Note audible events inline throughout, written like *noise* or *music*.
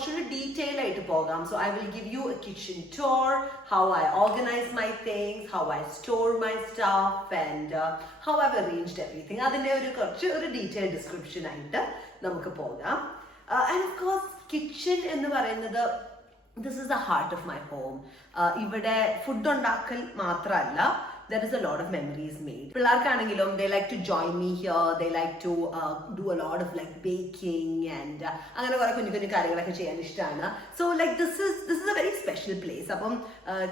കുറച്ചുകൂടി ഡീറ്റെയിൽ ആയിട്ട് പോകാം. So I will give you a kitchen tour how I organise my things how I store my stuff and how I arranged everything അതിന്റെ ഒരു കുറച്ച് ഒരു detail description ആയിട്ട് നമുക്ക് പോകാം. ആൻഡ് ഓഫ് കോഴ്സ് കിച്ചൺ എന്ന് പറയുന്നത് this is the heart of my home ഇവിടെ ഫുഡ് ഉണ്ടാക്കൽ മാത്രമല്ല there is a lot of memories made പിള്ളേർക്കാണെങ്കിലും they like to join me here they like to do a lot of like baking and അങ്ങനെ കുറെ കുഞ്ഞു കുഞ്ഞു കാര്യങ്ങളൊക്കെ ചെയ്യാൻ ഇഷ്ടമാണ് so like this is this is a very special place അപ്പം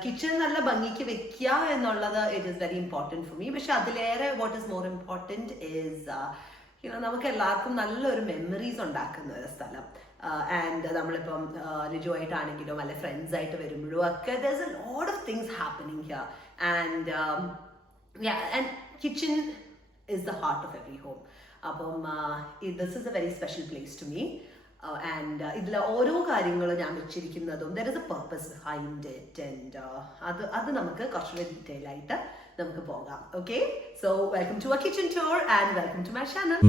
kitchen നല്ല ഭംഗിക്ക് വെക്കുക എന്നുള്ളത് it is very important for me പക്ഷെ അതിലേറെ what is more important is നമുക്ക് എല്ലാവർക്കും നല്ലൊരു മെമ്മറീസ് ഉണ്ടാക്കുന്ന ഒരു സ്ഥലം. ആൻഡ് നമ്മളിപ്പം ലിജു ആയിട്ടാണെങ്കിലും അല്ലെ ഫ്രണ്ട്സ് ആയിട്ട് വരുമ്പോഴും ഒക്കെ there a lot of things happening here and and kitchen is the heart of every home അപ്പം this is a very special place to me and ഇതിൽ ഓരോ കാര്യങ്ങളും ഞാൻ വെച്ചിരിക്കുന്നതും there is a purpose behind it and അത് അത് നമുക്ക് കുറച്ചുകൂടെ detail ആയിട്ട് നമുക്ക് പോകാം. Okay so welcome to a kitchen tour and welcome to my channel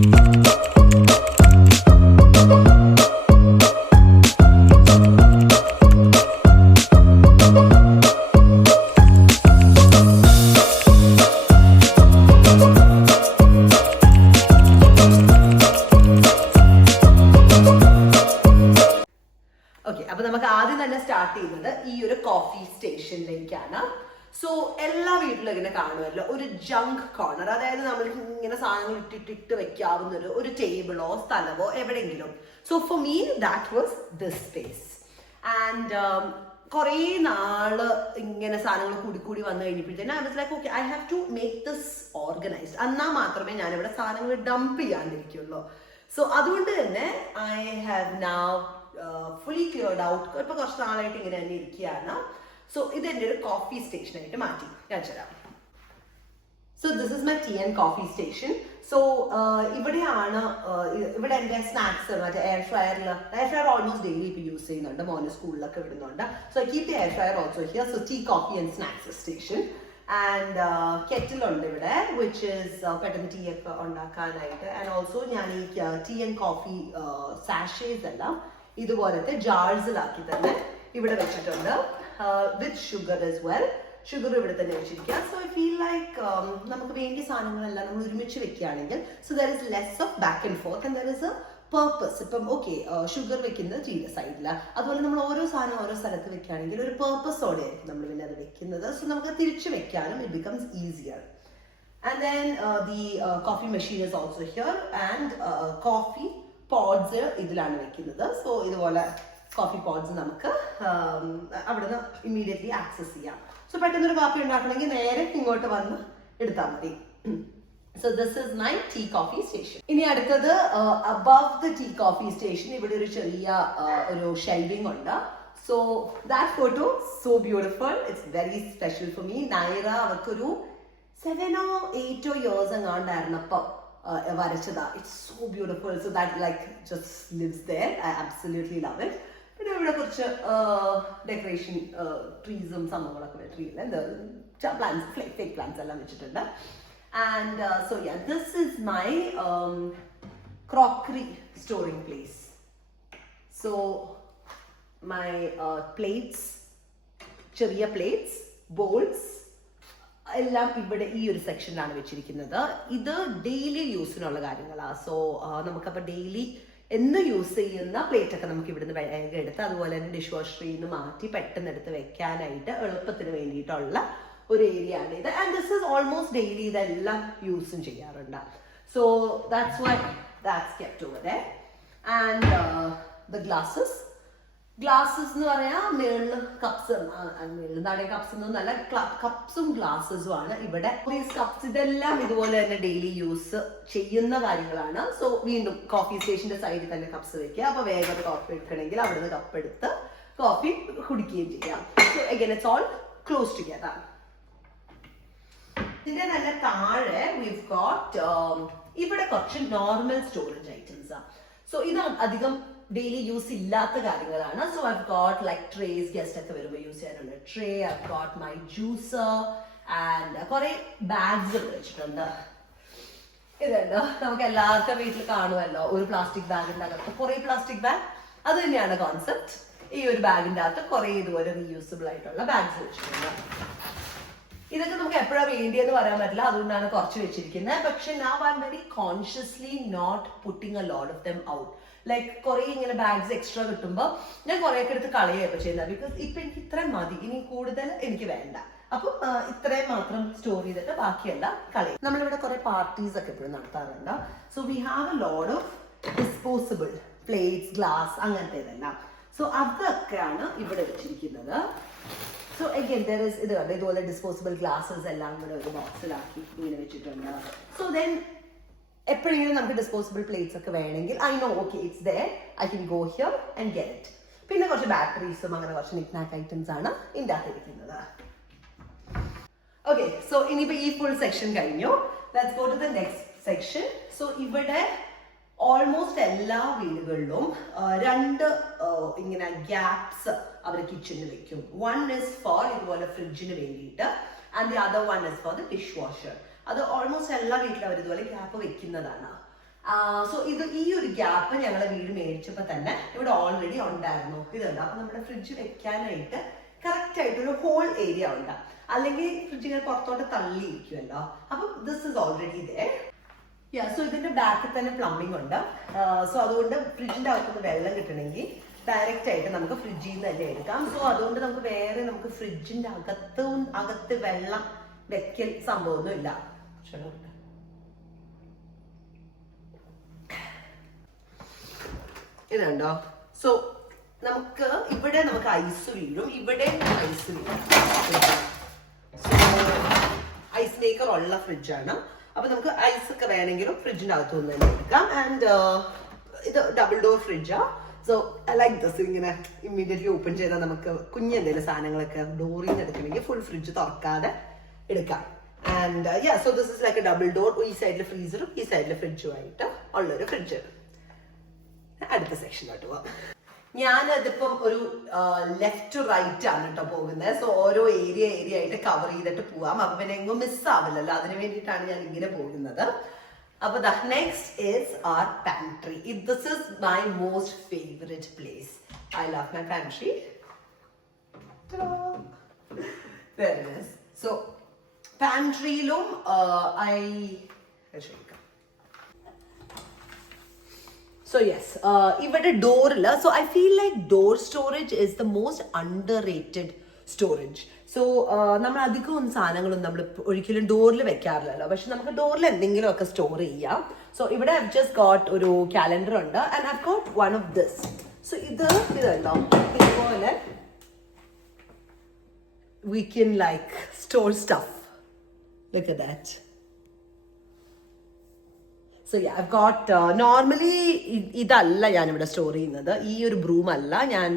corner അതായത് നമ്മൾ ഇങ്ങനെ സാധനങ്ങൾ ഇട്ടിട്ടിട്ട് വെക്കാവുന്ന ഒരു ഒരു ടേബിളോ സ്ഥലമോ എവിടെയെങ്കിലും. So for me that was this space and കുറേ നാൾ ഇങ്ങനെ സാധനങ്ങൾ കൂടി കൂടി വന്നു കഴിഞ്ഞപ്പോഴത്തേനും I was like okay I have to make this organised എന്നാൽ മാത്രമേ ഞാൻ ഇവിടെ സാധനങ്ങൾ ഡംപ് ചെയ്യാണ്ടിരിക്കുള്ളൂ. സോ അതുകൊണ്ട് തന്നെ I have now fully cleared out ഇപ്പൊ കുറച്ച് നാളായിട്ട് ഇങ്ങനെ തന്നെ ഇരിക്കുകയാണ്. സോ ഇത് എന്റെ ഒരു കോഫി സ്റ്റേഷനായിട്ട് മാറ്റി. ഞാൻ തരാം so this is my tea and coffee station so ഇവിടെയാണ് uh, ഇവിടെ എന്റെ സ്നാക്സ് മറ്റേ എയർ ഫ്രയറിൽ എയർ ഫ്രയർ ഓൾമോസ്റ്റ് ഡെയിലി ഇപ്പോൾ യൂസ് ചെയ്യുന്നുണ്ട്. മോനെ സ്കൂളിലൊക്കെ വിടുന്നുണ്ട്. So keep the air fryer also here so tea coffee and snacks station and കെറ്റിലുണ്ട് ഇവിടെ വിച്ച് ഇസ് പെട്ടെന്ന് ടീ ഒക്കെ ഉണ്ടാക്കാനായിട്ട്. ആൻഡ് ഓൾസോ ഞാൻ ഈ ടീ ആൻഡ് കോഫി സാഷേസ് എല്ലാം ഇതുപോലത്തെ ജാർസിലാക്കി തന്നെ ഇവിടെ വെച്ചിട്ടുണ്ട്. With sugar is well sugar ഇവിടെ തന്നെ വെച്ചിരിക്കുക. സോ ഐ ഫീൽ ലൈക്ക് നമുക്ക് വേണ്ടിയ സാധനങ്ങളെല്ലാം നമ്മൾ ഒരുമിച്ച് വെക്കുകയാണെങ്കിൽ so there is less of back and forth and there is a purpose ഇപ്പം ഓക്കെ ഷുഗർ വെക്കുന്നത് ചെയ്ത സൈഡില അതുപോലെ നമ്മൾ ഓരോ സാധനം ഓരോ സ്ഥലത്ത് വെക്കുകയാണെങ്കിൽ ഒരു പേർപ്പസോടെ ആയിരിക്കും നമ്മൾ പിന്നെ അത് വെക്കുന്നത്. സോ നമുക്ക് തിരിച്ച് വെക്കാനും it becomes easier and then the coffee machine is also here and coffee pods uh, ഇതിലാണ് വെക്കുന്നത്. സോ ഇതുപോലെ കോഫി പോഡ്സ് നമുക്ക് അവിടുന്ന് ഇമ്മീഡിയറ്റ്ലി ആക്സസ് ചെയ്യാം. സോ പെട്ടെന്നൊരു കാപ്പി ഉണ്ടാക്കണമെങ്കിൽ നേരെ ഇങ്ങോട്ട് വന്ന് എടുത്താൽ മതി. So this is my tea coffee station ഇനി അടുത്തത് above the tea coffee station ഇവിടെ ഒരു ചെറിയ ഒരു ഷെൽവിംഗ് ഉണ്ട്. So that photo so beautiful it's very special for me Naira അവർക്കൊരു സെവനോ എയ്റ്റോ ഇയേഴ്സ് എങ്ങാണ്ടായിരുന്നപ്പം വരച്ചതാ. It's so beautiful so that like just lives there I absolutely love it പിന്നെ ഇവിടെ കുറച്ച് ഡെക്കറേഷൻ ട്രീസും സംഭവങ്ങളൊക്കെ ട്രീ എന്താ പ്ലാന്റ്സ് ഫേക്ക് പ്ലാന്റ്സ് എല്ലാം വെച്ചിട്ടുണ്ട്. And so yeah this is my crockery storing place so my plates ചെറിയ plates bowls എല്ലാം ഇവിടെ ഈ ഒരു സെക്ഷനിലാണ് വെച്ചിരിക്കുന്നത്. ഇത് ഡെയിലി യൂസിനുള്ള കാര്യങ്ങളാണ് സോ നമുക്കപ്പോൾ ഡെയിലി എന്ന് യൂസ് ചെയ്യുന്ന പ്ലേറ്റൊക്കെ നമുക്ക് ഇവിടുന്ന് വേഗം എടുത്ത് അതുപോലെ തന്നെ ഡിഷ് വാഷറിൽ നിന്ന് മാറ്റി പെട്ടെന്ന് എടുത്ത് വെക്കാനായിട്ട് എളുപ്പത്തിന് വേണ്ടിയിട്ടുള്ള ഒരു ഏരിയ ആണ് ഇത്. And this is almost daily ഇതെല്ലാം യൂസും ചെയ്യാറുണ്ട്. So that's why that's kept over and the glasses glasses എന്ന് പറയാ മേളിൽ കപ്സ് മേളിൽ താഴെ കപ്സ് എന്നല്ല കപ്സും ഗ്ലാസ്സസും ആണ്. ഇവിടെ കപ്സ് ഇതെല്ലാം ഇതുപോലെ തന്നെ ഡെയിലി യൂസ് ചെയ്യുന്ന കാര്യങ്ങളാണ്. സോ വീണ്ടും കോഫി സ്റ്റേഷന്റെ സൈഡിൽ തന്നെ കപ്സ് വെക്കുക. അപ്പൊ വേഗം കോഫി എടുക്കണമെങ്കിൽ അവിടുന്ന് കപ്പ് എടുത്ത് കോഫി കുടിക്കുകയും ചെയ്യാം. So again it's all close together ഇതിന്റെ നല്ല താഴെ വിവ് ഗോട്ട് ഇവിടെ കുറച്ച് നോർമൽ സ്റ്റോറേജ് ഐറ്റംസ് ആണ് സോ ഇത് അധികം ഡെയിലി യൂസ് ഇല്ലാത്ത കാര്യങ്ങളാണ്. So I got like trays guest ഒക്കെ വരുമ്പോൾ യൂസ് ചെയ്യാനുള്ള tray I got my juicer and കുറെ ബാഗ്സ് വെച്ചിട്ടുണ്ട്. ഇതല്ലോ നമുക്ക് എല്ലാവർക്കും വീട്ടിൽ കാണുമല്ലോ. ഒരു പ്ലാസ്റ്റിക് ബാഗിന്റെ അകത്ത് കുറെ പ്ലാസ്റ്റിക് ബാഗ് അത് തന്നെയാണ് കോൺസെപ്റ്റ് ഈ ഒരു ബാഗിന്റെ അകത്ത് കുറെ ഇതുപോലെ റീയൂസബിൾ ആയിട്ടുള്ള ബാഗ്സ് വെച്ചിട്ടുണ്ട്. ഇതൊക്കെ നമുക്ക് എപ്പോഴാണ് വേണ്ടിയെന്ന് പറയാൻ പറ്റില്ല. അതുകൊണ്ടാണ് കുറച്ച് വെച്ചിരിക്കുന്നത്. പക്ഷെ now I am very consciously not putting a load of them out like കുറെ ഇങ്ങനെ ബാഗ്സ് എക്സ്ട്രാ കിട്ടുമ്പോൾ ഞാൻ കുറേയൊക്കെ എടുത്ത് കളയുകയൊക്കെ ചെയ്യുന്നത് ബിക്കോസ് ഇപ്പൊ എനിക്ക് ഇത്രയും മതി. ഇനി കൂടുതൽ എനിക്ക് വേണ്ട. അപ്പം ഇത്രയും മാത്രം സ്റ്റോർ ചെയ്തിട്ട് ബാക്കിയെല്ലാം കളയും. നമ്മളിവിടെ കുറെ പാർട്ടീസ് ഒക്കെ എപ്പോഴും നടത്താറുണ്ട്. So we have a load of disposable plates glass അങ്ങനത്തെ ഇതെല്ലാം. സോ അതൊക്കെയാണ് ഇവിടെ വെച്ചിരിക്കുന്നത്. സോ അഗൈൻ ദർ ഇസ് ഇത് കണ്ടോ? ഇതുപോലെ ഡിസ്പോസിബിൾ ഗ്ലാസ്സസ് എല്ലാം കൂടെ ഒരു ബോക്സിലാക്കി ഇങ്ങനെ വെച്ചിട്ടുണ്ട്. സോ ദെൻ എപ്പോഴെങ്കിലും നമുക്ക് ഡിസ്പോസിബിൾ പ്ലേറ്റ്സ് ഒക്കെ വേണമെങ്കിൽ I know okay it's there I can go here and get it പിന്നെ കുറച്ച് ബാറ്ററീസും അങ്ങനെ കുറച്ച് നിക്നാക്ക് ഐറ്റംസ് ആണ് ഇതിന്റെ അകത്തിരിക്കുന്നത് ഓക്കെ സോ ഇനിയിപ്പോ ഈ ഫുൾ സെക്ഷൻ കഴിഞ്ഞു. Let's go to the next section so ഇവിടെ ഓൾമോസ്റ്റ് എല്ലാ വീടുകളിലും രണ്ട് ഇങ്ങനെ ഗ്യാപ്സ് അവർ കിച്ചണിൽ വെക്കും. വൺ ഇസ് ഫോർ ഇതുപോലെ ഫ്രിഡ്ജിന് വേണ്ടിയിട്ട് and the other one is for the dishwasher അത് ഓൾമോസ്റ്റ് എല്ലാ വീട്ടിലും അവർ ഇതുപോലെ ഗ്യാപ്പ് വെക്കുന്നതാണ്. സോ ഇത് ഈ ഒരു ഗ്യാപ്പ് ഞങ്ങളെ വീട് മേടിച്ചപ്പോൾ തന്നെ ഇവിടെ ഓൾറെഡി ഉണ്ടായിരുന്നു. ഇതുണ്ട് അപ്പൊ നമ്മുടെ ഫ്രിഡ്ജ് വെക്കാനായിട്ട് കറക്റ്റ് ആയിട്ട് ഒരു ഹോൾ ഏരിയ ഉണ്ട്. അല്ലെങ്കിൽ ഫ്രിഡ്ജ് ഇങ്ങനെ പുറത്തോട്ട് തള്ളിയിരിക്കുമല്ലോ. അപ്പൊ ദിസ് ഇസ് ഓൾറെഡി ഇതേ യാ സോ ഇതിന്റെ ബാക്കിൽ തന്നെ പ്ലംബിംഗ് ഉണ്ട്. സോ അതുകൊണ്ട് ഫ്രിഡ്ജിന്റെ അകത്തുനിന്ന് വെള്ളം കിട്ടണമെങ്കിൽ ഡയറക്റ്റ് ആയിട്ട് നമുക്ക് ഫ്രിഡ്ജിൽ നിന്ന് തന്നെ എടുക്കാം. സോ അതുകൊണ്ട് നമുക്ക് വേറെ നമുക്ക് ഫ്രിഡ്ജിന്റെ അകത്തും അകത്ത് വെള്ളം വെക്കൽ സംഭവമൊന്നും ക്ഷണം. ഇതുണ്ടോ? സോ നമുക്ക് ഇവിടെ നമുക്ക് ഐസ് വീഴും ഇവിടെ ഐസ് വീഴും. ഐസ് മേക്കർ ഉള്ള ഫ്രിഡ്ജാണ് അപ്പൊ നമുക്ക് ഐസ് ഒക്കെ വേണമെങ്കിലും ഫ്രിഡ്ജിന്റെ അകത്തു നിന്ന് തന്നെ എടുക്കാം. ആൻഡ് ഇത് ഡബിൾ ഡോർ ഫ്രിഡ്ജാ സോ ഐ ലൈക്ക് ദസ് ഇങ്ങനെ ഇമ്മീഡിയറ്റ്ലി ഓപ്പൺ ചെയ്താൽ നമുക്ക് കുഞ്ഞെന്തെങ്കിലും സാധനങ്ങളൊക്കെ ഡോറിൽ നിന്ന് എടുക്കണമെങ്കിൽ ഫുൾ ഫ്രിഡ്ജ് തുറക്കാതെ എടുക്കാം. And yeah so this is like a double door ഈ സൈഡിൽ ഫ്രീസറും ഈ സൈഡിൽ ഫ്രിഡ്ജും ആയിട്ട് ഉള്ളൊരു ഫ്രിഡ്ജ് അടുത്ത സെക്ഷനിലോട്ട് പോവാം. ഞാൻ അതിപ്പം ഒരു ലെഫ്റ്റ് ടു റൈറ്റ് ആണ് കേട്ടോ പോകുന്നത്. സോ ഓരോ ഏരിയ ഏരിയ ആയിട്ട് കവർ ചെയ്തിട്ട് പോവാം. അപ്പൊ പിന്നെ എങ്ങും മിസ് ആവില്ലല്ലോ. അതിന് വേണ്ടിയിട്ടാണ് ഞാൻ ഇങ്ങനെ പോകുന്നത്. അപ്പൊ the next is our pantry it this is my most favourite place I love my pantry so പാൻട്രിയിലും I so yes ഇവിടെ ഡോറിൽ so I feel like door storage is the most underrated storage so നമ്മൾ അധികം ഒന്നും സാധനങ്ങളൊന്നും നമ്മൾ ഒരിക്കലും ഡോറിൽ വെക്കാറില്ലല്ലോ. പക്ഷെ നമുക്ക് ഡോറിൽ എന്തെങ്കിലും ഒക്കെ സ്റ്റോർ ചെയ്യാം. സോ ഇവിടെ ഐ ജസ്റ്റ് ഗോട്ട് ഒരു കാലണ്ടർ ഉണ്ട്. And I got one of this so ഇത് ഇതുണ്ടോ? ഇതുപോലെ we can like store stuff. Look at that. So I got normally ഇതല്ല ഞാനിവിടെ സ്റ്റോർ ചെയ്യുന്നത്. ഈ ഒരു ബ്രൂം അല്ല. ഞാൻ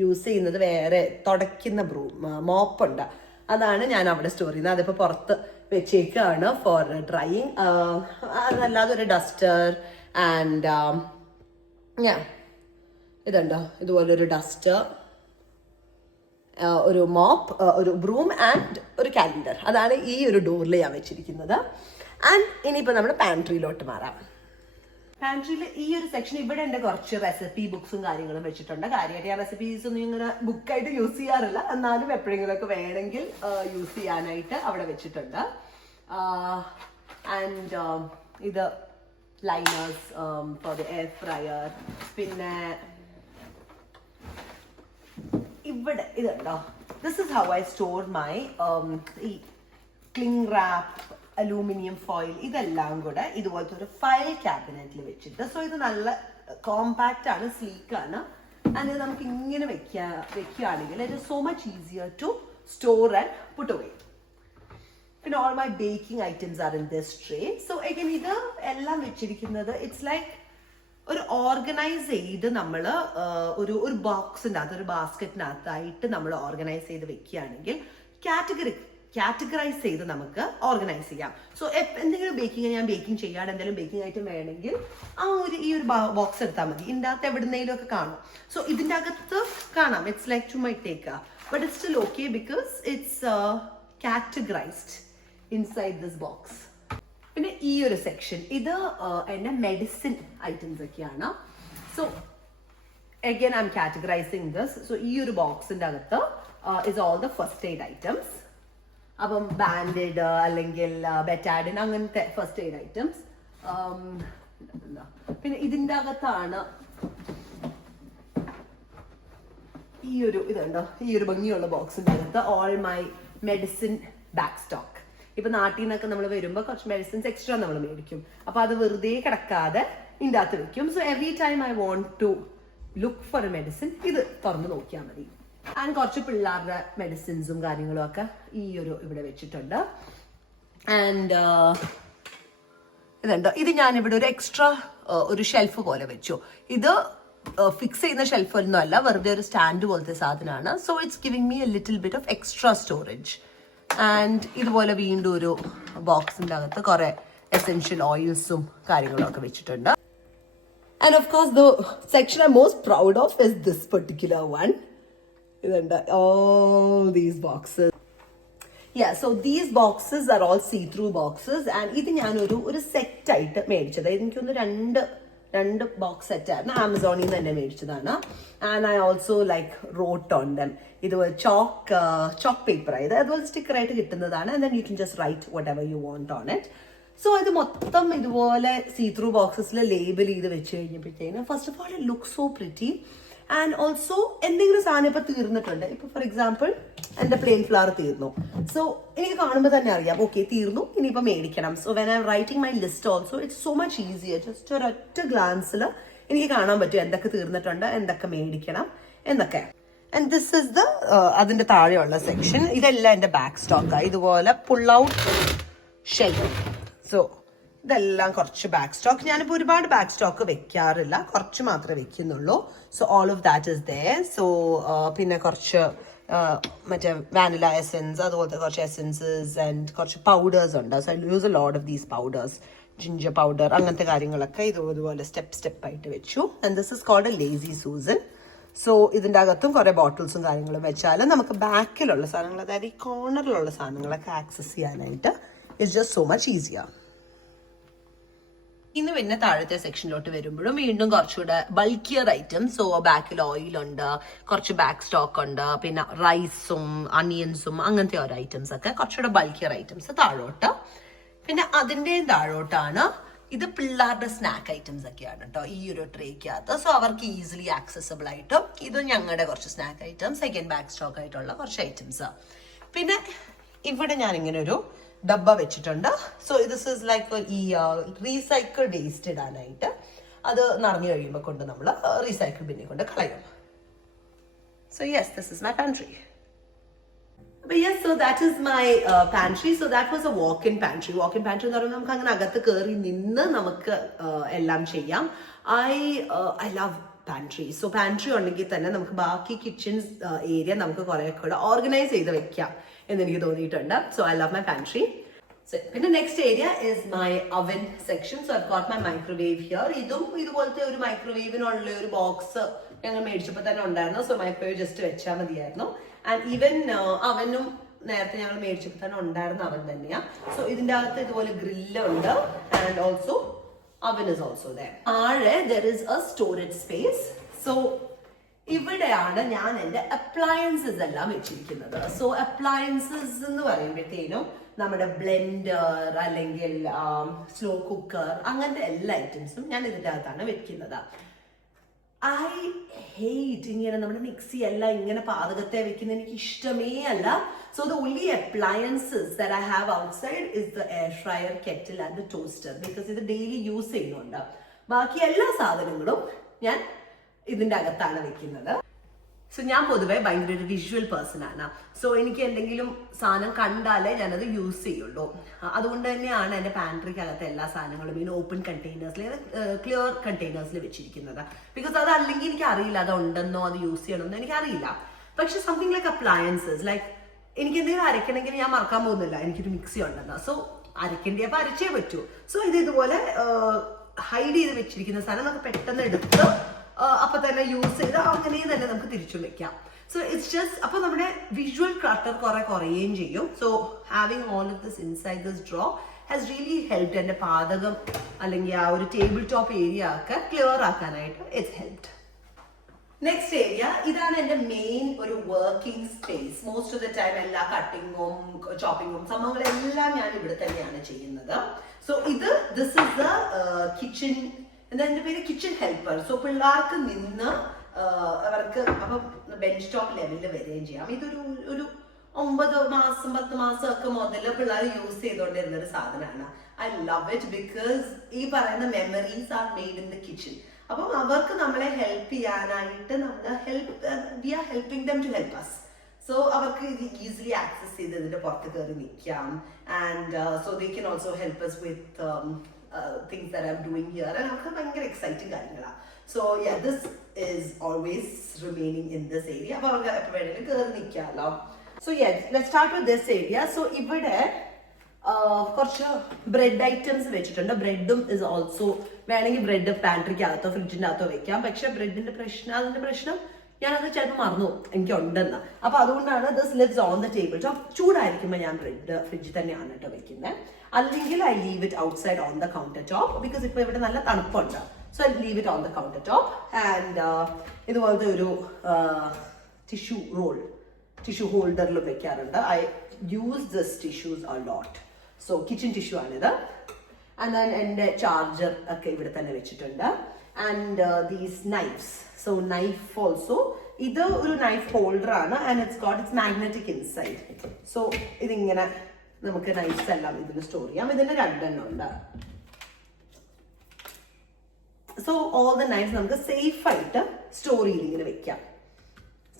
യൂസ് ചെയ്യുന്നത് വേറെ തുടയ്ക്കുന്ന ബ്രൂം മോപ്പുണ്ട് അതാണ് ഞാൻ അവിടെ സ്റ്റോർ ചെയ്യുന്നത്. അതിപ്പോൾ പുറത്ത് വെച്ചേക്കാണ് ഫോർ ഡ്രൈയിങ് അതല്ലാതെ ഒരു ഡസ്റ്റർ ആൻഡ് ഞാൻ ഇതുണ്ടോ? ഇതുപോലൊരു ഡസ്റ്റർ ഒരു മോപ്പ് ഒരു ബ്രൂം ആൻഡ് ഒരു കാലണ്ടർ അതാണ് ഈ ഒരു ഡോറിൽ ഞാൻ വെച്ചിരിക്കുന്നത്. ആൻഡ് ഇനിയിപ്പോൾ നമ്മൾ പാൻട്രിയിലോട്ട് മാറാം. പാൻട്രിയിൽ ഈ ഒരു സെക്ഷൻ ഇവിടെ ഉണ്ട് കുറച്ച് റെസിപ്പി ബുക്സും കാര്യങ്ങളും വെച്ചിട്ടുണ്ട്. കാര്യമായിട്ട് ഞാൻ റെസിപ്പീസ് ഒന്നും ഇങ്ങനെ ബുക്കായിട്ട് യൂസ് ചെയ്യാറില്ല. എന്നാലും എപ്പോഴെങ്കിലുമൊക്കെ വേണമെങ്കിൽ യൂസ് ചെയ്യാനായിട്ട് അവിടെ വെച്ചിട്ടുണ്ട്. ആൻഡ് ഇത് liners for the air fryer പിന്നെ ഇവിടെ ഇതുണ്ടോ? This is how I store my ഈ ക്ലിങ് റാപ്പ് അലൂമിനിയം ഫോയിൽ ഇതെല്ലാം കൂടെ ഇതുപോലത്തെ ഒരു ഫയൽ ക്യാബിനറ്റിൽ വെച്ചിട്ട്. സോ ഇത് നല്ല കോമ്പാക്റ്റ് ആണ് സ്ലീക്ക് ആണ്. ഇത് നമുക്ക് ഇങ്ങനെ വെക്കാ വെക്കുകയാണെങ്കിൽ it is so much easier to store and put away പിന്നെ all my baking items are in this tray so again ഇത് എല്ലാം വെച്ചിരിക്കുന്നത് ഇറ്റ്സ് ലൈക്ക് ഒരു ഓർഗനൈസ് ചെയ്ത് നമ്മൾ ഒരു ഒരു ബോക്സിന്റെ അകത്ത് ഒരു ബാസ്ക്കറ്റിനകത്തായിട്ട് നമ്മൾ ഓർഗനൈസ് ചെയ്ത് വെക്കുകയാണെങ്കിൽ കാറ്റഗറി കാറ്റഗറൈസ് ചെയ്ത് നമുക്ക് ഓർഗനൈസ് ചെയ്യാം. സോ എന്തെങ്കിലും ബേക്കിംഗ് ഞാൻ ബേക്കിംഗ് ചെയ്യാണ് എന്തെങ്കിലും ബേക്കിംഗ് ഐറ്റം വേണമെങ്കിൽ ആ ഒരു ഈ ഒരു ബോക്സ് എടുത്താൽ മതി. ഇതിന്റെ അകത്ത് എവിടുന്നേലും ഒക്കെ കാണും. സോ ഇതിന്റെ അകത്ത് കാണാം. It's like to my take but it's still okay because it's categorised inside this box പിന്നെ ഈ ഒരു സെക്ഷൻ ഇത് എന്നെ മെഡിസിൻ ഐറ്റംസ് ഒക്കെയാണ്. So again I am categorising this so ഈ ഒരു ബോക്സിന്റെ അകത്ത് is all the first aid items അപ്പം ബാൻഡേഡ് അല്ലെങ്കിൽ ബെറ്റാഡിൻ അങ്ങനത്തെ ഫസ്റ്റ് എയ്ഡ് ഐറ്റംസ് പിന്നെ ഇതിന്റെ അകത്താണ് ഈ ഒരു ഇതുണ്ടോ? ഈ ഒരു ഭംഗിയുള്ള ബോക്സിന്റെ അകത്ത് all my medicine back stock ഇപ്പൊ നാട്ടിൽ നിന്നൊക്കെ നമ്മൾ വരുമ്പോൾ കുറച്ച് മെഡിസിൻസ് എക്സ്ട്രാ നമ്മൾ മേടിക്കും. അപ്പൊ അത് വെറുതെ കിടക്കാതെ ഇതിന്റെ അകത്ത് വെക്കും. So every time I want to look for a medicine ഇത് തുറന്ന് നോക്കിയാൽ മതി. ആൻഡ് കുറച്ച് പിള്ളേരുടെ മെഡിസിൻസും കാര്യങ്ങളും ഒക്കെ ഈ ഒരു ഇവിടെ വെച്ചിട്ടുണ്ട്. ആൻഡ് ഇതുണ്ടോ? ഇത് ഞാൻ ഇവിടെ ഒരു എക്സ്ട്രാ ഒരു ഷെൽഫ് പോലെ വെച്ചു. ഇത് ഫിക്സ് ചെയ്യുന്ന ഷെൽഫ് ഒന്നും അല്ല വെറുതെ ഒരു സ്റ്റാൻഡ് പോലത്തെ സാധനമാണ്. So it's giving me a little bit of extra storage and ഇതുപോലെ വീണ്ടും ഒരു ബോക്സിന്റെ അകത്ത് കുറെ എസെൻഷ്യൽ ഓയിൽസും കാര്യങ്ങളും ഒക്കെ വെച്ചിട്ടുണ്ട്. And of course the section I most proud of is this particular one ഇതുണ്ട്. ഓ these boxes yeah so these boxes are all see through boxes and ഇത് ഞാനൊരു ഒരു സെറ്റ് ആയിട്ട് മേടിച്ചത്. എനിക്കൊന്ന് രണ്ട് രണ്ട് ബോക്സ് സെറ്റ് ആയിരുന്നു. ആമസോണിൽ നിന്ന് തന്നെ മേടിച്ചതാണ്. And I also like wrote on them ഇതുപോലെ ചോക്ക് ചോക്ക് പേപ്പർ ആയത് അതുപോലെ സ്റ്റിക്കർ ആയിട്ട് കിട്ടുന്നതാണ്. And you can just write whatever you want on it so ഇത് മൊത്തം ഇതുപോലെ സീ ത്രൂ ബോക്സസിൽ ലേബൽ ചെയ്ത് വെച്ച് കഴിഞ്ഞപ്പോഴത്തേക്കും first of all it look so pretty and also എന്തെങ്കിലും സാധനം ഇപ്പോൾ തീർന്നിട്ടുണ്ട്. ഇപ്പോൾ ഫോർ എക്സാമ്പിൾ എന്റെ പ്ലെയിൻ ഫ്ലവർ തീർന്നു. സോ എനിക്ക് കാണുമ്പോൾ തന്നെ അറിയാം. ഓക്കെ തീർന്നു. ഇനിയിപ്പോ മേടിക്കണം. So when I writing my list also it's so much easier just ഒരൊറ്റ ഗ്ലാൻസിൽ എനിക്ക് കാണാൻ പറ്റും എന്തൊക്കെ തീർന്നിട്ടുണ്ട് എന്തൊക്കെ മേടിക്കണം എന്നൊക്കെ. ആൻഡ് ദിസ് ഇസ് ദ അതിന്റെ താഴെയുള്ള സെക്ഷൻ ഇതെല്ലാം എന്റെ ബാക്ക് സ്റ്റോക്കാണ് ഇതുപോലെ പുൾ ഔട്ട് ഷെൽഫ് സോ ഇതെല്ലാം കുറച്ച് ബാക്ക് സ്റ്റോക്ക് ഞാനിപ്പോൾ ഒരുപാട് ബാക്ക് സ്റ്റോക്ക് വെക്കാറില്ല. കുറച്ച് മാത്രമേ വെക്കുന്നുള്ളൂ. So all of that is there so പിന്നെ കുറച്ച് മറ്റേ വാനില എസെൻസ് അതുപോലത്തെ കുറച്ച് എസെൻസസ് ആൻഡ് കുറച്ച് പൗഡേഴ്സ് ഉണ്ട്. So I use a load of these powders ginger powder അങ്ങനത്തെ കാര്യങ്ങളൊക്കെ ഇത് ഇതുപോലെ സ്റ്റെപ്പ് സ്റ്റെപ്പ് ആയിട്ട് വെച്ചു. And this is called a lazy Susan so ഇതിന്റെ അകത്തും കുറേ ബോട്ടിൽസും കാര്യങ്ങളും വെച്ചാൽ നമുക്ക് ബാക്കിലുള്ള സാധനങ്ങൾ അതായത് ഈ കോർണറിലുള്ള സാധനങ്ങളൊക്കെ ആക്സസ് ചെയ്യാനായിട്ട് it's just so much easier ഇന്ന് പിന്നെ താഴത്തെ സെക്ഷനിലോട്ട് വരുമ്പോഴും വീണ്ടും കുറച്ചുകൂടെ ബൾക്കിയർ ഐറ്റംസ് സോ ബാക്കിൽ ഉണ്ട് കുറച്ച് ബാക്ക് സ്റ്റോക്ക് ഉണ്ട് പിന്നെ റൈസും അണിയൻസും അങ്ങനത്തെ ഓരോ ഐറ്റംസ് ഒക്കെ കുറച്ചുകൂടെ ബൾക്കിയർ ഐറ്റംസ് താഴോട്ട്. പിന്നെ അതിന്റെയും താഴോട്ടാണ് ഇത് പിള്ളേരുടെ സ്നാക്ക് ഐറ്റംസ് ഒക്കെയാണ് കേട്ടോ ഈ ഒരു ട്രേക്കകത്ത് സോ അവർക്ക് ഈസിലി ആക്സസിബിൾ ആയിട്ടും ഇത് ഞങ്ങളുടെ കുറച്ച് snack items second back stock ആയിട്ടുള്ള കുറച്ച് ഐറ്റംസ് പിന്നെ ഇവിടെ ഞാൻ ഇങ്ങനെ ഒരു ഡബ്ബ വെച്ചിട്ടുണ്ട്. സോ ദിസ് ഇസ് ലൈക്ക് ഈ റീസൈക്കിൾ വേസ്റ്റ് ഇടാനായിട്ട് അത് നിറഞ്ഞു കഴിയുമ്പോൾ കൊണ്ട് നമ്മൾ റീസൈക്കിൾ ബിന്നി കൊണ്ട് കളയും. So yes this is my pantry But yes so that is my pantry so that was a walk in pantry walk in pantry എന്ന് പറയുമ്പോൾ നമുക്ക് അങ്ങനെ അകത്ത് കയറി നിന്ന് നമുക്ക് എല്ലാം ചെയ്യാം. I I love pantry so pantry ഉണ്ടെങ്കിൽ തന്നെ നമുക്ക് ബാക്കി കിച്ചൺ ഏരിയ നമുക്ക് കുറെ കൂടെ ഓർഗനൈസ് ചെയ്ത് വെക്കാം എന്ന് എനിക്ക് തോന്നിയിട്ടുണ്ട്. So I love my pantry പിന്നെ next area is my oven section so I got my microwave here ഇതും ഇതുപോലത്തെ ഒരു മൈക്രോവേവിനുള്ള ഒരു ബോക്സ് ഞങ്ങൾ മേടിച്ചപ്പോൾ തന്നെ ഉണ്ടായിരുന്നു. സോ മൈക്രോവേവ് ജസ്റ്റ് വെച്ചാൽ മതിയായിരുന്നു. ആൻഡ് ഈവൻ അവനും നേരത്തെ ഞങ്ങൾ മേടിച്ചപ്പോൾ തന്നെ ഉണ്ടായിരുന്ന അവൻ തന്നെയാ. സോ ഇതിന്റെ അകത്ത് ഇതുപോലെ ഗ്രില്ല് ഉണ്ട്. And also oven is also there താഴെ there is a storage space so ഇവിടെയാണ് ഞാൻ എന്റെ അപ്ലയൻസസ് എല്ലാം വെച്ചിരിക്കുന്നത്. സോ അപ്ലയൻസസ് എന്ന് പറയുമ്പോഴത്തേനും നമ്മുടെ ബ്ലെൻഡർ അല്ലെങ്കിൽ സ്ലോ കുക്കർ അങ്ങനത്തെ എല്ലാ ഐറ്റംസും ഞാൻ ഇതിന്റെ അകത്താണ് വെക്കുന്നത്. ഐ ഹെയ്റ്റ് ഇങ്ങനെ നമ്മുടെ മിക്സി അല്ല ഇങ്ങനെ പാതകത്തെ വെക്കുന്ന എനിക്ക് ഇഷ്ടമേ അല്ല. So the only appliances that I have outside is the air fryer kettle and the toaster because ഇത് ഡെയിലി യൂസ് ചെയ്യുന്നുണ്ട്. ബാക്കി എല്ലാ സാധനങ്ങളും ഞാൻ ഇതിന്റെ അകത്താണ് വെക്കുന്നത്. സോ ഞാൻ പൊതുവെ ഭയങ്കര ഒരു വിഷ്വൽ പേഴ്സൺ ആണ്. സോ എനിക്ക് എന്തെങ്കിലും സാധനം കണ്ടാലേ ഞാനത് യൂസ് ചെയ്യുള്ളൂ. അതുകൊണ്ട് തന്നെയാണ് എന്റെ പാൻട്രിക്കകത്ത് എല്ലാ സാധനങ്ങളും ഇങ്ങനെ ഓപ്പൺ കണ്ടെയ്നേഴ്സിൽ ക്ലിയർ കണ്ടെയ്നേഴ്സിൽ വെച്ചിരിക്കുന്നത്. ബിക്കോസ് അത് അല്ലെങ്കിൽ എനിക്ക് അറിയില്ല അത് ഉണ്ടെന്നോ അത് യൂസ് ചെയ്യണമെന്നോ എനിക്ക് അറിയില്ല പക്ഷെ സംതിങ് ലൈക്ക് അപ്ലയൻസസ് ലൈക്ക് എനിക്ക് എന്തെങ്കിലും അരയ്ക്കണമെങ്കിൽ ഞാൻ മറക്കാൻ പോകുന്നില്ല. എനിക്കൊരു മിക്സി ഉണ്ടെന്ന്. സോ അരയ്ക്കേണ്ടിയപ്പോൾ അരച്ചേ പറ്റൂ. സോ ഇത് ഇതുപോലെ ഹൈഡ് ചെയ്ത് വെച്ചിരിക്കുന്ന സാധനം നമുക്ക് പെട്ടെന്ന് എടുത്ത് അപ്പൊ തന്നെ യൂസ് ചെയ്ത് അങ്ങനെ തന്നെ നമുക്ക് തിരിച്ചു വെക്കാം. സോ ഇറ്റ്സ് ജസ്റ്റ് അപ്പൊ നമ്മുടെ വിഷ്വൽ ക്ലട്ടർ കുറെ കുറയുകയും ചെയ്യും. So having all of this inside this drawer has really helped എന്റെ പാതകം അല്ലെങ്കിൽ ആ ഒരു ടേബിൾ ടോപ്പ് ഏരിയ ഒക്കെ ക്ലിയർ ആക്കാനായിട്ട് ഇറ്റ്സ് ഹെൽപ്ഡ് നെക്സ്റ്റ് ഏരിയ ഇതാണ് എന്റെ മെയിൻ ഒരു working space most of the time എല്ലാ കട്ടിങ്ങും ചോപ്പിങ്ങും സംഭവങ്ങളെല്ലാം ഞാൻ ഇവിടെ തന്നെയാണ് ചെയ്യുന്നത്. സോ ഇത് ദിസ് ഇസ് ദ കിച്ചൺ എന്താ എന്റെ പേര് കിച്ചൺ ഹെൽപ്പർ. സോ പിള്ളേർക്ക് നിന്ന് അവർക്ക് അപ്പം ബെഞ്ച് ടോപ്പ് ലെവലിൽ വരികയും ചെയ്യാം. ഇതൊരു ഒരു ഒമ്പത് മാസം പത്ത് മാസം ഒക്കെ മുതൽ പിള്ളേർ യൂസ് ചെയ്തുകൊണ്ടിരുന്ന ഒരു സാധനമാണ്. ഐ ലവ് ഇറ്റ് ബിക്കോസ് ഈ പറയുന്ന memories are made in the kitchen അപ്പം അവർക്ക് നമ്മളെ ഹെൽപ്പ് ചെയ്യാനായിട്ട് നമ്മൾ help we are helping them to help us so അവർക്ക് ഇത് ഈസിലി ആക്സസ് ചെയ്ത് ഇതിന്റെ പുറത്ത് കയറി നിൽക്കാം. And so they can also help us with things that am doing here and അവർക്ക് ഭയങ്കര എക്സൈറ്റിംഗ് കാര്യങ്ങളാണ് so yeah this is always remaining in this area അപ്പോൾ അവർക്ക് എപ്പോൾ വേണമെങ്കിലും കയറി നിൽക്കാമല്ലോ so yes start with this area so ഇവിടെ ആഹ് കുറച്ച് ബ്രെഡ് ഐറ്റംസ് വെച്ചിട്ടുണ്ട്. ബ്രെഡും ഇസ് ഓൾസോ വേണമെങ്കിൽ ബ്രെഡ് പാൻട്രിക്കകത്തോ ഫ്രിഡ്ജിന്റെ അകത്തോ വെക്കാം. പക്ഷെ ബ്രെഡിന്റെ പ്രശ്നം അതിന്റെ പ്രശ്നം ഞാനത് ചിലപ്പോൾ മറന്നു. എനിക്ക് ഉണ്ടെന്ന് അപ്പൊ അതുകൊണ്ടാണ് this lives on the table top ചൂടായിരിക്കുമ്പോൾ ഞാൻ ബ്രെഡ് ഫ്രിഡ്ജിൽ തന്നെയാണ് കേട്ടോ വെക്കുന്നത് അല്ലെങ്കിൽ I leave it outside on the counter top because ഇപ്പൊ ഇവിടെ നല്ല തണുപ്പുണ്ട്. So I leave it on the counter top and ഇതുപോലത്തെ ഒരു ടിഷ്യൂ റോൾ ടിഷ്യൂ ഹോൾഡറിൽ വെക്കാറുണ്ട്. I use this tissues a lot so kitchen tissue ആണിത്. ആൻഡ് ദെൻ എന്റെ ചാർജർ ഒക്കെ ഇവിടെ തന്നെ വെച്ചിട്ടുണ്ട്. And these knifes so knife also ഇത് ഒരു നൈഫ് ഹോൾഡർ ആണ്. And it's got it's magnetic inside so ഇതിങ്ങനെ നമുക്ക് നൈഫ്സ് എല്ലാം ഇതിൽ സ്റ്റോർ ചെയ്യാം. ഇതിന് രണ്ടെണ്ണം ഉണ്ട്. സോ ഓൾ ദ നൈഫ്സ് നമുക്ക് സേഫ് ആയിട്ട് സ്റ്റോർ ചെയ്ത് ഇങ്ങനെ വെക്കാം.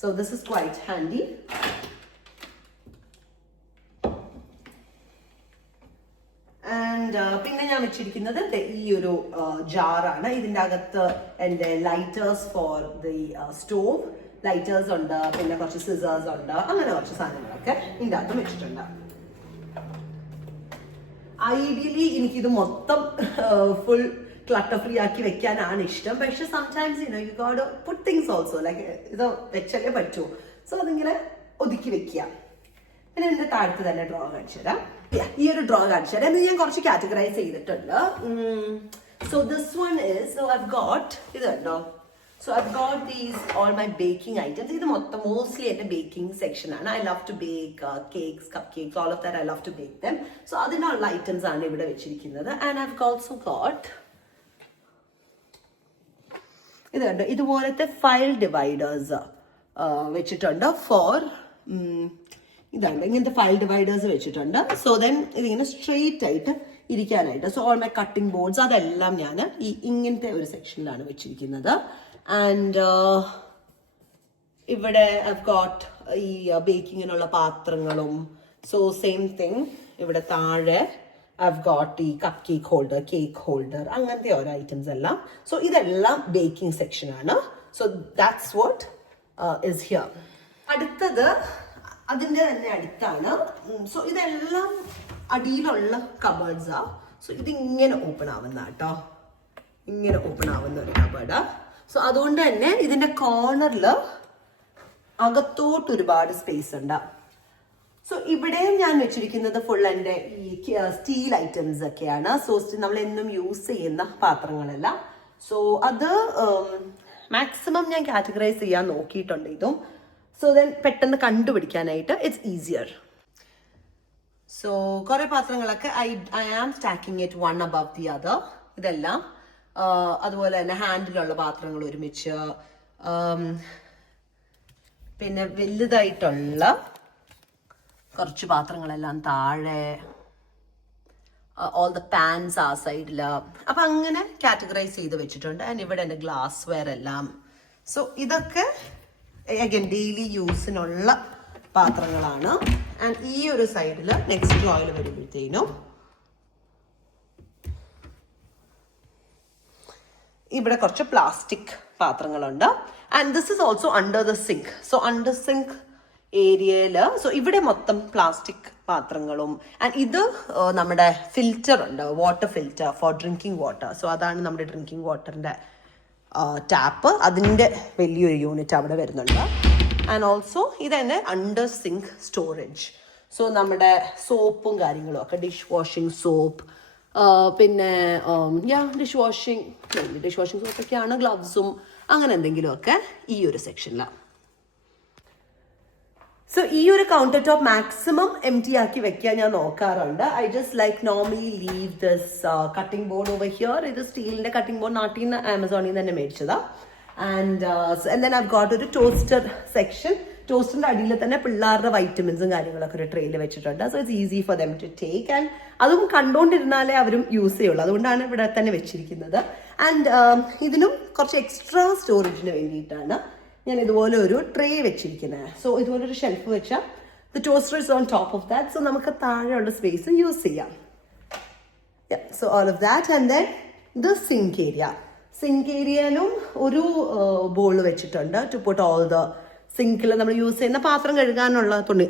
So this is quite handy and പിന്നെ ഞാൻ വെച്ചിരിക്കുന്നത്. ഈ ഒരു ജാറാണ്. ഇതിന്റെ അകത്ത് എന്റെ lighters for the stove lighters ഉണ്ട് പിന്നെ കുറച്ച് സിസേഴ്സ് ഉണ്ട് അങ്ങനെ കുറച്ച് സാധനങ്ങളൊക്കെ ഇതിന്റെ അകത്ത് വെച്ചിട്ടുണ്ട്. ഐഡിയലി എനിക്കിത് മൊത്തം ഫുൾ ക്ലട്ടർ ഫ്രീ ആക്കി വെക്കാനാണ് ഇഷ്ടം. പക്ഷെ sometimes you know you got put things also like ഇത് വെച്ചല്ലേ പറ്റൂ. സോ അതിങ്ങനെ ഒതുക്കി വെക്കുക. പിന്നെ എന്റെ താഴത്ത് തന്നെ ഡ്രോ കാണിച്ചു തരാം. ഈ ഒരു ഡ്രോ കാണിച്ചു തരാം. ഞാൻ കുറച്ച് കാറ്റഗറൈസ് ചെയ്തിട്ടുണ്ട്. So this one is so I've got ഇത് കണ്ടോ? So I've got these all my baking items ഇത് മൊത്തം മോസ്റ്റ്ലി എന്റെ ബേക്കിംഗ് സെക്ഷൻ ആണ്. I love to bake cakes cupcakes all of that I love to bake them so അതിനുള്ള items ആണ് ഇവിടെ വെച്ചിരിക്കുന്നത്. ആൻഡ് ഐവ് ഓൾസോ ഗോട്ട് ഇത് കണ്ടോ? ഇതുപോലത്തെ ഫയൽ ഡിവൈഡേഴ്സ് വെച്ചിട്ടുണ്ട് ഫോർ ഇതാണ്. ഇങ്ങനത്തെ ഫയൽ ഡിവൈഡേഴ്സ് വെച്ചിട്ടുണ്ട്. സോ ദെൻ ഇതിങ്ങനെ സ്ട്രെയിറ്റ് ആയിട്ട് ഇരിക്കാനായിട്ട്. So all my cutting boards അതെല്ലാം ഞാൻ ഈ ഇങ്ങനത്തെ ഒരു സെക്ഷനിലാണ് വെച്ചിരിക്കുന്നത്. ആൻഡ് ഇവിടെ ഐവ് ഗോട്ട് ഈ ബേക്കിങ്ങിനുള്ള പാത്രങ്ങളും. സോ സെയിം തിങ് ഇവിടെ താഴെ ഐവ് ഗോട്ട് ഈ cupcake holder cake holder അങ്ങനത്തെ ഓരോ ഐറ്റംസ് എല്ലാം. സോ ഇതെല്ലാം ബേക്കിംഗ് സെക്ഷനാണ് so that's what is here അടുത്തത് അതിന്റെ തന്നെ അടുത്താണ്. സോ ഇതെല്ലാം അടിയിലുള്ള കബേർഡ്സാ സോ ഇതിങ്ങനെ ഓപ്പൺ ആവുന്ന കേട്ടോ. ഇങ്ങനെ ഓപ്പൺ ആവുന്ന ഒരു കബേർഡാ സോ അതുകൊണ്ട് തന്നെ ഇതിന്റെ കോർണറിൽ അകത്തോട്ട് ഒരുപാട് സ്പേസ് ഉണ്ട്. സോ ഇവിടെയും ഞാൻ വെച്ചിരിക്കുന്നത് ഫുൾ എന്റെ ഈ സ്റ്റീൽ ഐറ്റംസ് ഒക്കെയാണ്. സോ നമ്മൾ എന്നും യൂസ് ചെയ്യുന്ന പാത്രങ്ങളെല്ലാം. സോ അത് മാക്സിമം ഞാൻ കാറ്റഗറൈസ് ചെയ്യാൻ നോക്കിയിട്ടുണ്ട് ഇതും. സോ ദെൻ പെട്ടെന്ന് കണ്ടുപിടിക്കാനായിട്ട് ഇറ്റ്സ് ഈസിയർ സോ കുറെ പാത്രങ്ങളൊക്കെ I I am stacking it one above the other ഇതെല്ലാം ആ, അതുപോലെ തന്നെ ഹാൻഡിലുള്ള പാത്രങ്ങൾ ഒരുമിച്ച് ആം, പിന്നെ വലുതായിട്ടുള്ള കുറച്ച് പാത്രങ്ങളെല്ലാം താഴെ ഓൾ ദ പാൻസ് ആ സൈഡിൽ അപ്പം അങ്ങനെ കാറ്റഗറൈസ് ചെയ്ത് വെച്ചിട്ടുണ്ട്. ആൻഡ് ഇവിടെ എന്റെ ഗ്ലാസ് വെയർ എല്ലാം. സോ ഇതൊക്കെ അഗൈൻ ഡെയിലി യൂസിനുള്ള പാത്രങ്ങളാണ്. ആൻഡ് ഈ ഒരു സൈഡിൽ നെക്സ്റ്റ് ഓയിൽ വരുമ്പോഴത്തേനും ഇവിടെ കുറച്ച് plastic പാത്രങ്ങളുണ്ട്. And this is also under the sink so under sink ഏരിയയിൽ സോ ഇവിടെ മൊത്തം പ്ലാസ്റ്റിക് പാത്രങ്ങളും. ആൻഡ് ഇത് നമ്മുടെ ഫിൽറ്റർ ഉണ്ട്. Water filter for drinking water so അതാണ് നമ്മുടെ ഡ്രിങ്കിങ് വാട്ടറിന്റെ ടാപ്പ് അതിന്റെ വലിയൊരു യൂണിറ്റ് അവിടെ വരുന്നുണ്ട്. ആൻഡ് ഓൾസോ ഇത് തന്നെ അണ്ടർ സിങ്ക് സ്റ്റോറേജ് സോ നമ്മുടെ സോപ്പും കാര്യങ്ങളും ഒക്കെ ഡിഷ് വാഷിംഗ് സോപ്പ് പിന്നെ yeah dish washing dish washing സോപ്പൊക്കെയാണ് ഗ്ലവ്സും അങ്ങനെ എന്തെങ്കിലുമൊക്കെ ഈ ഒരു സെക്ഷനിലാണ് സോ ഈ ഒരു counter top maximum M T ആക്കി വെക്കാൻ ഞാൻ നോക്കാറുണ്ട്. I just like normally leave this cutting board over here ഇത് സ്റ്റീലിന്റെ കട്ടിംഗ് ബോർഡ് നാട്ടിൽ നിന്ന് ആമസോണിൽ നിന്ന് തന്നെ മേടിച്ചതാണ് and and then I got ഒരു ടോസ്റ്റർ സെക്ഷൻ ടോസ്റ്ററിന്റെ അടിയിൽ തന്നെ പിള്ളേരുടെ വൈറ്റമിൻസും കാര്യങ്ങളൊക്കെ ഒരു ട്രെയിൽ വെച്ചിട്ടുണ്ട്. So it's easy for them to take and അതും കണ്ടുകൊണ്ടിരുന്നാലേ അവരും യൂസ് ചെയ്യുള്ളൂ. അതുകൊണ്ടാണ് ഇവിടെ തന്നെ വെച്ചിരിക്കുന്നത്. ആൻഡ് ഇതിനും കുറച്ച് എക്സ്ട്രാ സ്റ്റോറേജിന് വേണ്ടിയിട്ടാണ്. ഞാൻ ഇതുപോലെ ഒരു ട്രേ വെച്ചിരിക്കുന്നത് സോ ഇതുപോലെ ഒരു ഷെൽഫ് വെച്ചാൽ the toaster is on top of that so നമുക്ക് താഴെയുള്ള സ്പേസ് യൂസ് ചെയ്യാം. So all of that and then the sink area sink ഏരിയയിലും ഒരു ബോൾ വെച്ചിട്ടുണ്ട് ടു പുട്ട് ഓൾ ദ സിങ്കിൽ നമ്മൾ യൂസ് ചെയ്യുന്ന പാത്രം കഴുകാനുള്ള തുണി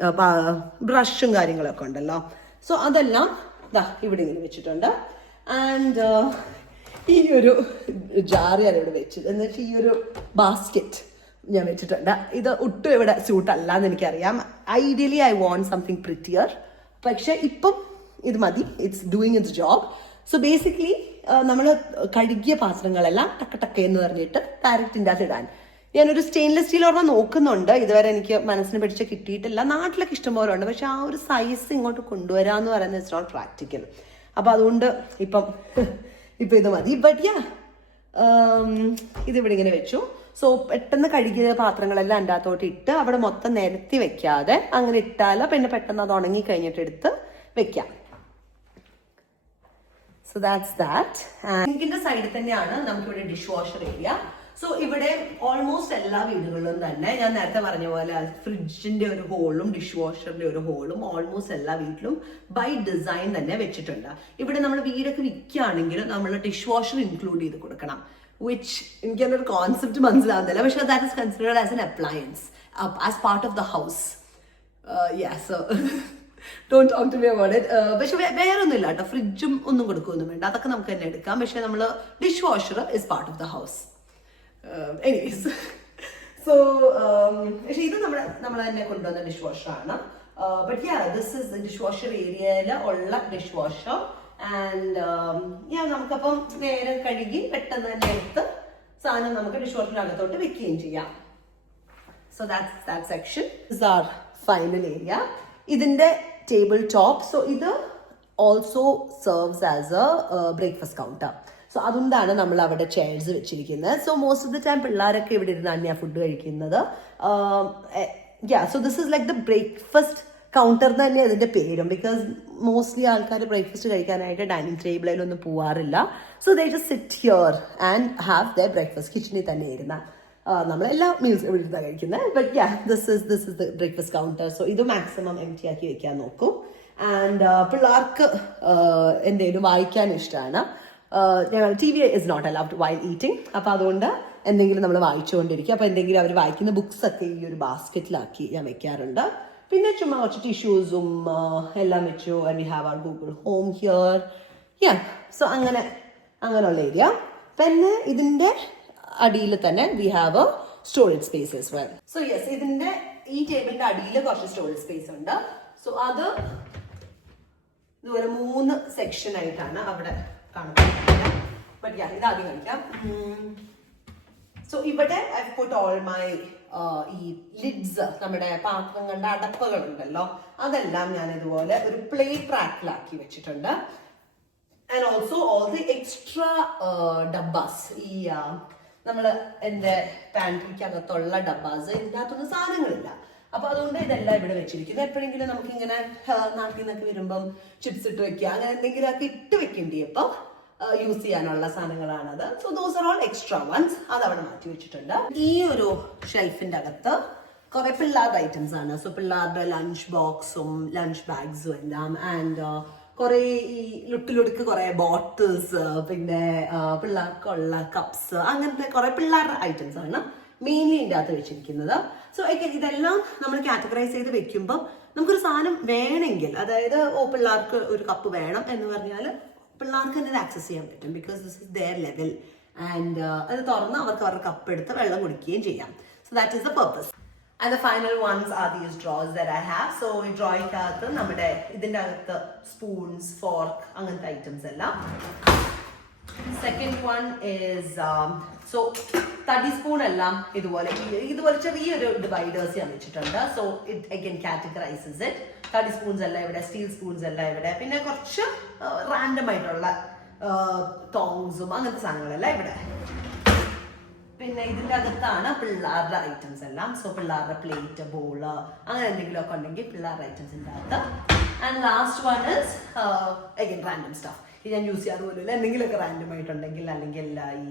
ബ്രഷും കാര്യങ്ങളൊക്കെ ഉണ്ടല്ലോ. സോ അതെല്ലാം ദാ ഇവിടെ ഇങ്ങനെ വെച്ചിട്ടുണ്ട്. ആൻഡ് ഈ ഒരു ഞാൻ ഇവിടെ വെച്ചത് എന്ന് വെച്ചാൽ ഈ ഒരു ബാസ്ക്കറ്റ് ഞാൻ വെച്ചിട്ടുണ്ട്. ഇത് ഒട്ടും ഇവിടെ സ്യൂട്ട് അല്ല എന്ന് എനിക്കറിയാം. Ideally I want something prettier പക്ഷെ ഇപ്പം ഇത് മതി. It's doing its job so basically നമ്മൾ കഴുകിയ പാത്രങ്ങളെല്ലാം ടക്ക ടക്ക എന്ന് പറഞ്ഞിട്ട് ഡയറക്റ്റിന്റെ അകത്ത് ഇടാൻ. ഞാനൊരു സ്റ്റെയിൻലെസ് സ്റ്റീൽ ഓർമ്മ നോക്കുന്നുണ്ട്. ഇതുവരെ എനിക്ക് മനസ്സിന് പിടിച്ച് കിട്ടിയിട്ടില്ല. നാട്ടിലൊക്കെ ഇഷ്ടംപോലെ ഉണ്ട് പക്ഷെ ആ ഒരു സൈസ് ഇങ്ങോട്ട് കൊണ്ടുവരാന്ന് പറയുന്നത് ഇറ്റ്സ് നോട്ട് പ്രാക്ടിക്കൽ അപ്പം അതുകൊണ്ട് ഇപ്പം *laughs* ഇപ്പം ഇത് മതി. ബട്ട് യാ ഇതിവിടെ ഇങ്ങനെ വെച്ചു. സോ പെട്ടെന്ന് കഴുകിയ പാത്രങ്ങളെല്ലാം എന്റെ അകത്തോട്ട് ഇട്ട് അവിടെ മൊത്തം നിരത്തി വെക്കാതെ അങ്ങനെ ഇട്ടാൽ പിന്നെ പെട്ടെന്ന് അത് ഉണങ്ങി കഴിഞ്ഞിട്ട് എടുത്ത് വെക്കാം. സോ ദാറ്റ്സ് ദാറ്റ് സിങ്കിന്റെ സൈഡിൽ തന്നെയാണ് നമുക്കിവിടെ ഡിഷ് വാഷർ ഏരിയ സോ ഇവിടെ ഓൾമോസ്റ്റ് എല്ലാ വീടുകളിലും തന്നെ ഞാൻ നേരത്തെ പറഞ്ഞ പോലെ ഫ്രിഡ്ജിന്റെ ഒരു ഹോളും ഡിഷ് വാഷറിന്റെ ഒരു ഹോളും ഓൾമോസ്റ്റ് എല്ലാ വീട്ടിലും ബൈ ഡിസൈൻ തന്നെ വെച്ചിട്ടുണ്ട്. ഇവിടെ നമ്മൾ വീടൊക്കെ വിൽക്കുകയാണെങ്കിൽ നമ്മൾ ഡിഷ് വാഷർ ഇൻക്ലൂഡ് ചെയ്ത് കൊടുക്കണം. വിച്ച് എനിക്ക് അതിന്റെ ഒരു കോൺസെപ്റ്റ് മനസ്സിലാവുന്നില്ല. പക്ഷെ that is considered as an appliance as part of the house yeah so don't talk to me about it പക്ഷെ വേ- വേറെ കേട്ടോ. ഫ്രിഡ്ജും ഒന്നും കൊടുക്കുകയൊന്നും വേണ്ട. അതൊക്കെ നമുക്ക് തന്നെ എടുക്കാം. പക്ഷെ നമ്മൾ dishwasher is part of the house anyways so പക്ഷെ ഇത് നമ്മൾ നമ്മൾ തന്നെ കൊണ്ടുവന്ന dish വാഷറാണ് but yeah this is dishwasher ഏരിയയിൽ ഉള്ള ഡിഷ് വാഷർ ആൻഡ് ഞാൻ നമുക്കപ്പം നേരെ കഴുകി പെട്ടെന്ന് തന്നെ എടുത്ത് സാധനം നമുക്ക് ഡിഷ് വാഷറിനകത്തോട്ട് വെക്കുകയും ചെയ്യാം. So that's that section is our final area ഇതിന്റെ ടേബിൾ ടോപ്പ് സോ ഇത് also serves as a breakfast counter so അതുകൊണ്ടാണ് നമ്മൾ അവിടെ ചെയർസ് വെച്ചിരിക്കുന്നത്. So most of the time പിള്ളേരൊക്കെ ഇവിടെ ഇരുന്നാണ് ഞാൻ ഫുഡ് കഴിക്കുന്നത്. So this is like the breakfast counter തന്നെ അതിന്റെ പേരും. ബിക്കോസ് മോസ്റ്റ്ലി ആൾക്കാർ ബ്രേക്ക്ഫാസ്റ്റ് കഴിക്കാനായിട്ട് ഡൈനിങ് ടേബിളിലൊന്നും പോവാറില്ല. So they just sit here and have the breakfast കിച്ചണിൽ തന്നെ ഇരുന്ന നമ്മൾ എല്ലാ മീൽസ് ഇവിടെ കഴിക്കുന്നത് but yeah this is this is the breakfast counter so ഇത് മാക്സിമം എം ടി ആക്കി വെക്കാൻ നോക്കും. ആൻഡ് പിള്ളേർക്ക് എന്തെങ്കിലും വായിക്കാൻ ഇഷ്ടമാണ് ഞങ്ങൾ T V is not allowed while eating അപ്പോൾ അതുകൊണ്ട് എന്തെങ്കിലും നമ്മൾ വായിച്ചുകൊണ്ടിരിക്കുക അപ്പോൾ എന്തെങ്കിലും അവർ വായിക്കുന്ന ബുക്സ് ഒക്കെ ഈ ഒരു ബാസ്ക്കറ്റിലാക്കി ഞാൻ വെക്കാറുണ്ട്. പിന്നെ ചുമ്മാ കുറച്ച് ടിഷ്യൂസും എല്ലാം വെച്ചു. And we have our Google home here yeah so അങ്ങനെ അങ്ങനെയുള്ള ഏരിയ പിന്നെ ഇതിന്റെ അടിയിൽ തന്നെ we have a storage space as well so yes ഇതിന്റെ ഈ ടേബിളിന്റെ അടിയിൽ കുറച്ച് സ്റ്റോറേജ് സ്പേസ് ഉണ്ട്. സോ അത് ഇതുപോലെ മൂന്ന് സെക്ഷൻ ആയിട്ടാണ് അവിടെ കാണുന്നത്. ബട്ട് യാ കാണിക്കാം. സോ ഇവിടെ ഐ പുട്ട് ഓൾ മൈ ഈ ലിഡ്സ് നമ്മുടെ പാത്രങ്ങളുടെ അടപ്പുകൾ ഉണ്ടല്ലോ അതെല്ലാം ഞാൻ ഇതുപോലെ ഒരു പ്ലേ ട്രാക്കിലാക്കി വെച്ചിട്ടുണ്ട്. And also all the extra dabbas. ഈ നമ്മൾ എന്റെ പാൻട്രിക്കകത്തുള്ള ഡബ്ബാസ്. ഇതിനകത്തൊന്നും സാധനങ്ങളില്ല. അപ്പൊ അതുകൊണ്ട് ഇതെല്ലാം ഇവിടെ വെച്ചിരിക്കുന്നത് എപ്പോഴെങ്കിലും നമുക്ക് ഇങ്ങനെ നാട്ടിൽ നിന്നൊക്കെ വരുമ്പം ചിപ്സ് ഇട്ട് വെക്കുക അങ്ങനെ എന്തെങ്കിലുമൊക്കെ ഇട്ട് വെക്കേണ്ടി അപ്പം യൂസ് ചെയ്യാനുള്ള സാധനങ്ങളാണത്. So those are all extra ones അത് അവിടെ മാറ്റി വെച്ചിട്ടുണ്ട്. ഈ ഒരു ഷെൽഫിന്റെ അകത്ത് കുറെ പിള്ളേരുടെ ഐറ്റംസ് ആണ്. സോ പിള്ളേരുടെ ലഞ്ച് ബോക്സും ലഞ്ച് ബാഗ്സും എല്ലാം. ആൻഡ് കുറെ ഈ ലുട്ടിലുടുക്ക് കുറെ ബോട്ടിൽസ് പിന്നെ പിള്ളേർക്കുള്ള കപ്സ് അങ്ങനത്തെ കുറെ പിള്ളേരുടെ ഐറ്റംസ് ആണ് മെയിൻലി ഇതിന്റെ അകത്ത് വെച്ചിരിക്കുന്നത്. സോ ഇതെല്ലാം നമ്മൾ കാറ്റഗറൈസ് ചെയ്ത് വെക്കുമ്പോൾ നമുക്കൊരു സാധനം വേണമെങ്കിൽ അതായത് ഓ പിള്ളേർക്ക് ഒരു കപ്പ് വേണം എന്ന് പറഞ്ഞാൽ പിള്ളേർക്ക് തന്നെ ആക്സസ് ചെയ്യാൻ പറ്റും. Because this is their level and അത് തുറന്ന് അവർക്ക് അവരുടെ കപ്പ് എടുത്ത് വെള്ളം കുടിക്കുകയും ചെയ്യാം. So that is the purpose and the final ones are these drawers there I have so ഈ ഡ്രോയിക്കകത്ത് നമ്മുടെ ഇതിന്റെ അകത്ത് സ്പൂൺസ് ഫോർക്ക് അങ്ങനത്തെ ഐറ്റംസ് എല്ലാം. സെക്കൻഡ് വൺ ഈസ് സോ തടി സ്പൂൺ എല്ലാം ഇതുപോലെ ഇതുപോലെ ചെറിയൊരു ഡിവൈഡേഴ്സ് ഞാൻ വെച്ചിട്ടുണ്ട്. So it again categorises it തടി സ്പൂൺസ് എല്ലാം ഇവിടെ സ്റ്റീൽ സ്പൂൺസ് എല്ലാം ഇവിടെ. പിന്നെ കുറച്ച് റാൻഡം ആയിട്ടുള്ള തോങ്സും അങ്ങനത്തെ സാധനങ്ങളെല്ലാം ഇവിടെ. പിന്നെ ഇതിന്റെ അകത്താണ് പിള്ളേരുടെ ഐറ്റംസ് എല്ലാം. സോ പിള്ളേരുടെ പ്ലേറ്റ് ബോൾ അങ്ങനെ എന്തെങ്കിലുമൊക്കെ ഉണ്ടെങ്കിൽ പിള്ളേരുടെ ഐറ്റംസിന്റെ അകത്ത്. And last one is again random stuff ഞാൻ യൂസ് ചെയ്യാറ് പോലും ഇല്ല എന്തെങ്കിലുമൊക്കെ റാൻഡം ആയിട്ടുണ്ടെങ്കിൽ അല്ലെങ്കിൽ എല്ലാ ഈ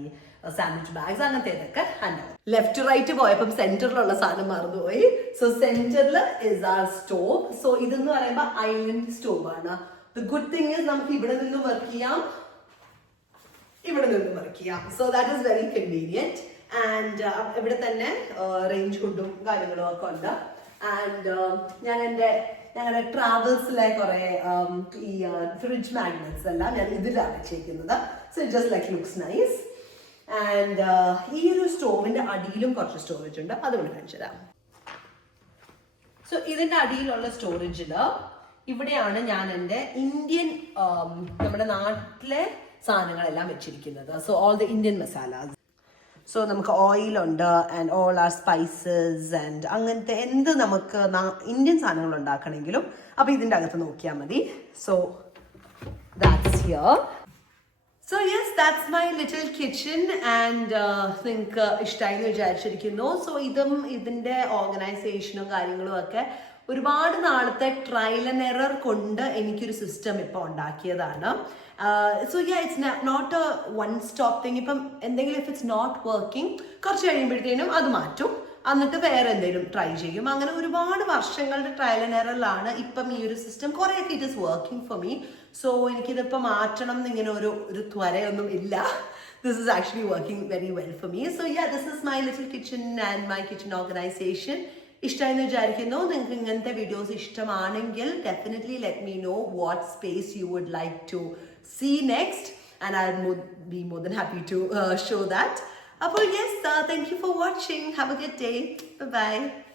സാൻഡ്വിച്ച് ബാഗ്സ് അങ്ങനത്തെ ഇതൊക്കെ ഹാൻഡ് ലെഫ്റ്റ് റൈറ്റ് പോയപ്പം സെന്ററിലുള്ള സാധനം മറന്നുപോയി. സോ സെന്ററിൽ ഇസ് ആർ സ്റ്റോവ് സോ ഇതെന്ന് പറയുമ്പോൾ ഐലൻഡ് സ്റ്റോവ് ആണ്. ദ ഗുഡ് തിങ് നമുക്ക് ഇവിടെ നിന്ന് വർക്ക് ചെയ്യാം. ഇവിടെ നിന്ന് വർക്ക് ചെയ്യാം. So that is very convenient and ഇവിടെ തന്നെ റേഞ്ച് ഹുഡും കാര്യങ്ങളും ഒക്കെ ഉണ്ട്. ആൻഡ് ഞാൻ എന്റെ ഞങ്ങളുടെ ട്രാവൽസിലെ കുറെ ഈ ഫ്രിഡ്ജ് മാഗ്നറ്റ്സ് എല്ലാം ഞാൻ ഇതിലാണ് വെച്ചേക്കുന്നത്. So it just like looks nice and ഈ ഒരു സ്റ്റോവിന്റെ അടിയിലും കുറച്ച് സ്റ്റോറേജ് ഉണ്ട്. അതുകൊണ്ട് കാണിച്ചു തരാം. സോ ഇതിന്റെ അടിയിലുള്ള സ്റ്റോറേജിൽ ഇവിടെയാണ് ഞാൻ എന്റെ ഇന്ത്യൻ നമ്മുടെ നാട്ടിലെ സാധനങ്ങളെല്ലാം വെച്ചിരിക്കുന്നത്. So all the Indian masalas so നമുക്ക് ഓയിലുണ്ട് and all our spices and അങ്ങനത്തെ എന്ത് നമുക്ക് ഇന്ത്യൻ സാധനങ്ങൾ ഉണ്ടാക്കണമെങ്കിലും അപ്പൊ ഇതിന്റെ അകത്ത് നോക്കിയാൽ മതി. So that's here so yes that's my little kitchen and നിങ്ങൾക്ക് ഇഷ്ടമായി എന്ന് വിചാരിച്ചിരിക്കുന്നു. സോ ഇതും ഇതിന്റെ ഓർഗനൈസേഷനും കാര്യങ്ങളും ഒക്കെ ഒരുപാട് നാളത്തെ ട്രയൽ ആൻഡ് എറർ കൊണ്ട് എനിക്കൊരു സിസ്റ്റം ഇപ്പോൾ ഉണ്ടാക്കിയതാണ്. So yeah it's not a one stop thing ഇപ്പം എന്തെങ്കിലും ഇഫ് ഇറ്റ്സ് നോട്ട് വർക്കിംഗ് കുറച്ച് കഴിയുമ്പോഴത്തേനും അത് മാറ്റും. എന്നിട്ട് വേറെ എന്തെങ്കിലും ട്രൈ ചെയ്യും. അങ്ങനെ ഒരുപാട് വർഷങ്ങളുടെ ട്രയൽ ആൻഡ് എററിലാണ് ഇപ്പം ഈ ഒരു സിസ്റ്റം കുറേയൊക്കെ it is working for me so എനിക്കിതിപ്പോൾ മാറ്റണം എന്നിങ്ങനെ ഒരു ഒരു ത്വരയൊന്നും ഇല്ല. This is actually working very well for me so yeah this is my little kitchen and my kitchen organisation ഇഷ്ടമായെന്ന് വിചാരിക്കുന്നു. നിങ്ങൾക്ക് ഇങ്ങനത്തെ വീഡിയോസ് ഇഷ്ടമാണെങ്കിൽ definitely let me know what space you would like to see next and I be more than happy to show that അപ്പോൾ yes thank you for watching have a good day bye